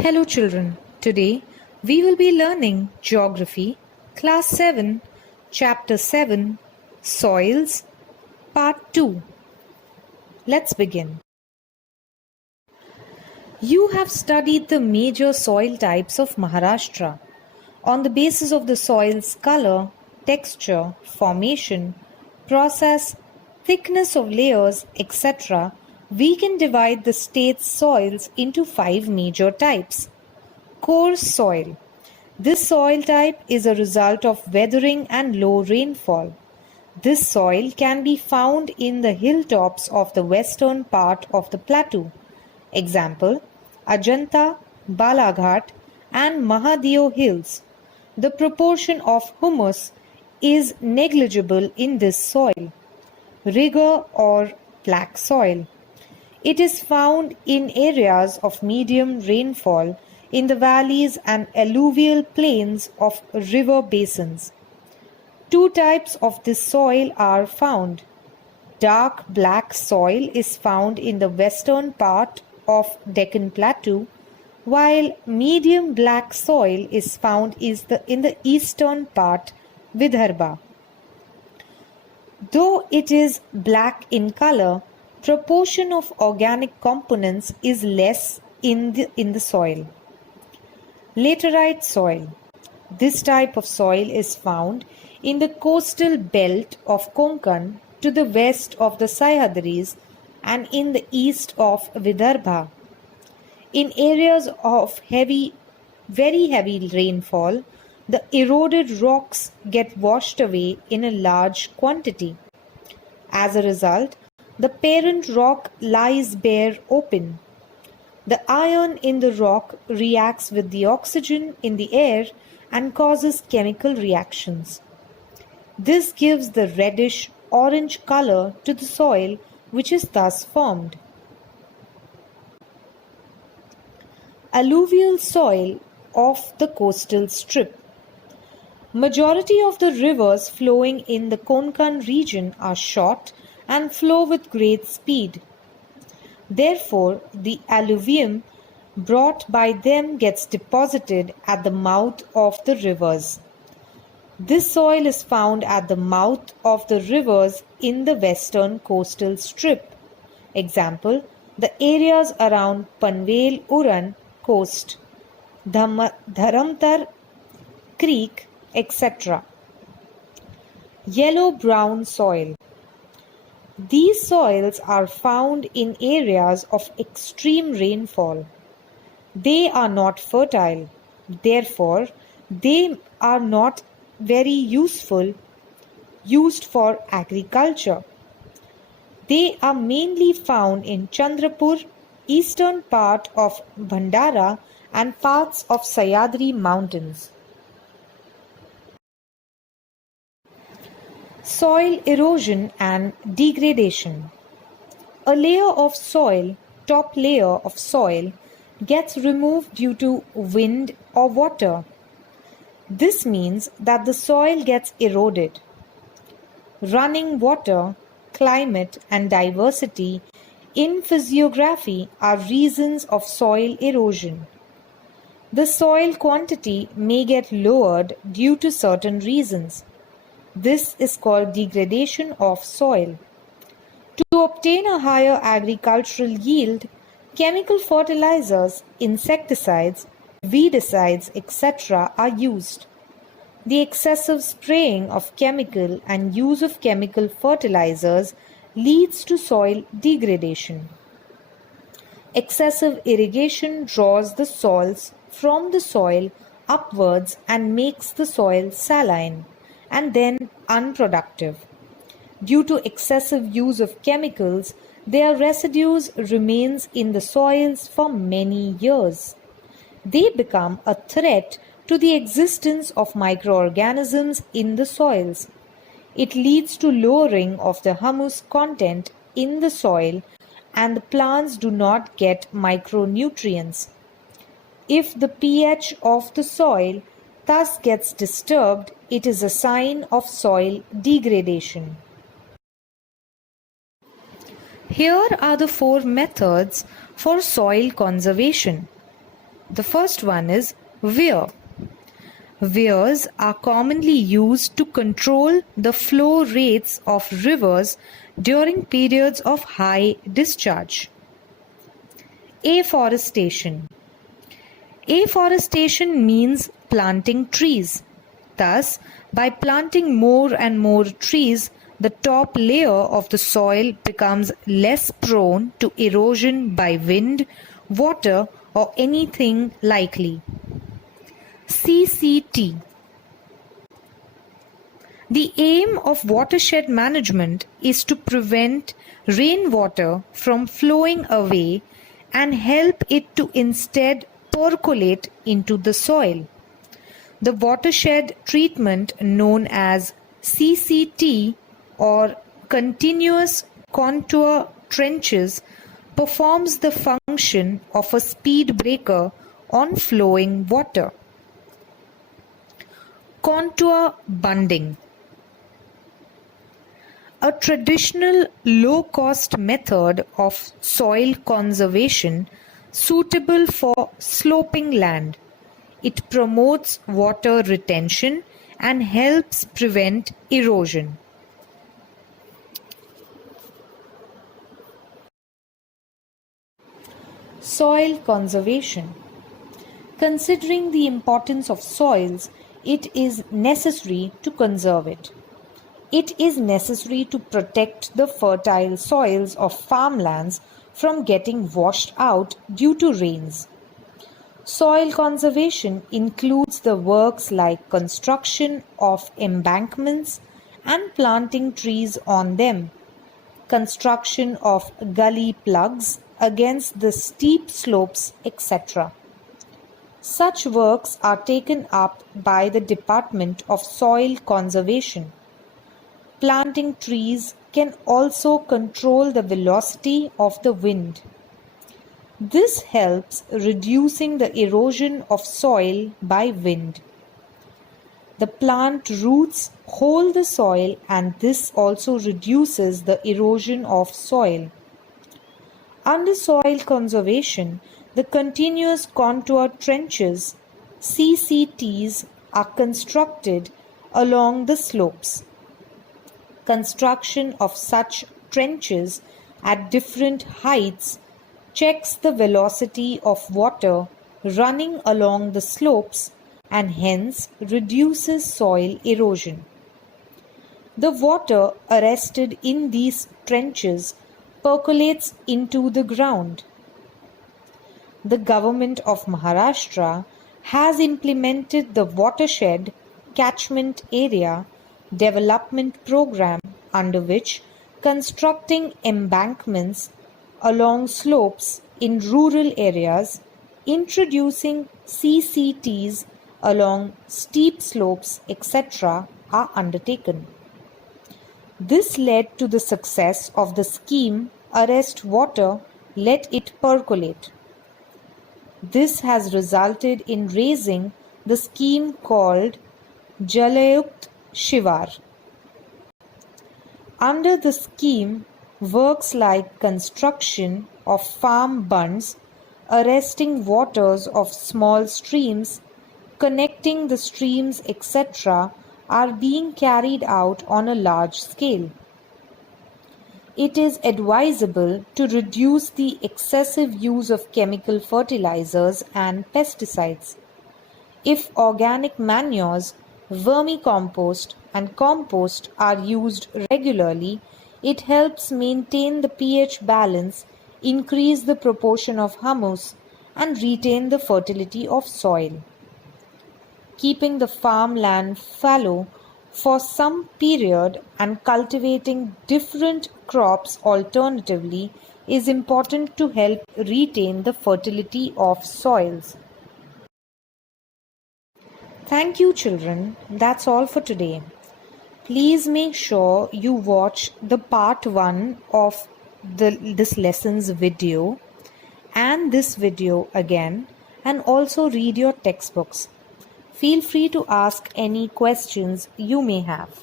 Hello children, today we will be learning Geography, Class 7, Chapter 7, Soils, Part 2. Let's begin. You have studied the major soil types of Maharashtra. On the basis of the soil's color, texture, formation, process, thickness of layers, etc., we can divide the state's soils into 5 major types. Coarse soil. This soil type is a result of weathering and low rainfall. This soil can be found in the hilltops of the western part of the plateau. Example, Ajanta, Balaghat and Mahadeo hills. The proportion of humus is negligible in this soil. Rigor or black soil. It is found in areas of medium rainfall in the valleys and alluvial plains of river basins. 2 types of this soil are found. Dark black soil is found in the western part of Deccan Plateau, while medium black soil is found in the eastern part, Vidarbha. Though it is black in color, proportion of organic components is less in the soil. Laterite soil. This type of soil is found in the coastal belt of Konkan to the west of the Sahyadris and in the east of Vidarbha. In areas of very heavy rainfall, the eroded rocks get washed away in a large quantity. As a result, the parent rock lies bare open. The iron in the rock reacts with the oxygen in the air and causes chemical reactions. This gives the reddish orange color to the soil, which is thus formed. Alluvial soil of the coastal strip. Majority of the rivers flowing in the Konkan region are short and flow with great speed. Therefore, the alluvium brought by them gets deposited at the mouth of the rivers. This soil is found at the mouth of the rivers in the western coastal strip. Example, the areas around Panvel Uran coast, Dharamtar Creek, etc. Yellow-brown soil. These soils are found in areas of extreme rainfall. They are not fertile. Therefore, they are not very used for agriculture. They are mainly found in Chandrapur, eastern part of Bhandara and parts of Sahyadri mountains. Soil erosion and degradation. A layer of soil, top layer of soil, gets removed due to wind or water. This means that the soil gets eroded. Running water, climate and diversity in physiography are reasons of soil erosion. The soil quantity may get lowered due to certain reasons. This is called degradation of soil. To obtain a higher agricultural yield, chemical fertilizers, insecticides, weedicides, etc. are used. The excessive spraying of chemical and use of chemical fertilizers leads to soil degradation. Excessive irrigation draws the salts from the soil upwards and makes the soil saline and then unproductive. Due to excessive use of chemicals, their residues remains in the soils for many years. They become a threat to the existence of microorganisms in the soils. It leads to lowering of the humus content in the soil and the plants do not get micronutrients. If the pH of the soil thus gets disturbed, it is a sign of soil degradation. Here are the 4 methods for soil conservation. The first one is weir. Weirs are commonly used to control the flow rates of rivers during periods of high discharge. Afforestation. Afforestation means planting trees. Thus, by planting more and more trees, the top layer of the soil becomes less prone to erosion by wind, water, or anything likely. CCT. The aim of watershed management is to prevent rainwater from flowing away and help it to instead percolate into the soil. The watershed treatment known as CCT or continuous contour trenches performs the function of a speed breaker on flowing water. Contour bunding. A traditional low-cost method of soil conservation suitable for sloping land. It promotes water retention and helps prevent erosion. Soil conservation. Considering the importance of soils, it is necessary to conserve it. It is necessary to protect the fertile soils of farmlands from getting washed out due to rains. Soil conservation includes the works like construction of embankments and planting trees on them, construction of gully plugs against the steep slopes, etc. Such works are taken up by the Department of Soil Conservation. Planting trees can also control the velocity of the wind. This helps reducing the erosion of soil by wind. The plant roots hold the soil and this also reduces the erosion of soil. Under soil conservation, the continuous contour trenches (CCTs) are constructed along the slopes. Construction of such trenches at different heights checks the velocity of water running along the slopes and hence reduces soil erosion. The water arrested in these trenches percolates into the ground. The government of Maharashtra has implemented the Watershed Catchment Area Development Program, under which constructing embankments along slopes in rural areas, introducing CCTs along steep slopes, etc. are undertaken. This led to the success of the scheme Arrest Water, Let It Percolate. This has resulted in raising the scheme called Jalayukt Shivar. Under the scheme, works like construction of farm bunds, arresting waters of small streams, connecting the streams, etc., are being carried out on a large scale. It is advisable to reduce the excessive use of chemical fertilizers and pesticides. If organic manures, vermicompost, and compost are used regularly, it helps maintain the pH balance, increase the proportion of humus, and retain the fertility of soil. Keeping the farmland fallow for some period and cultivating different crops alternatively is important to help retain the fertility of soils. Thank you, children. That's all for today. Please make sure you watch the part 1 of this lesson's video and this video again, and also read your textbooks. Feel free to ask any questions you may have.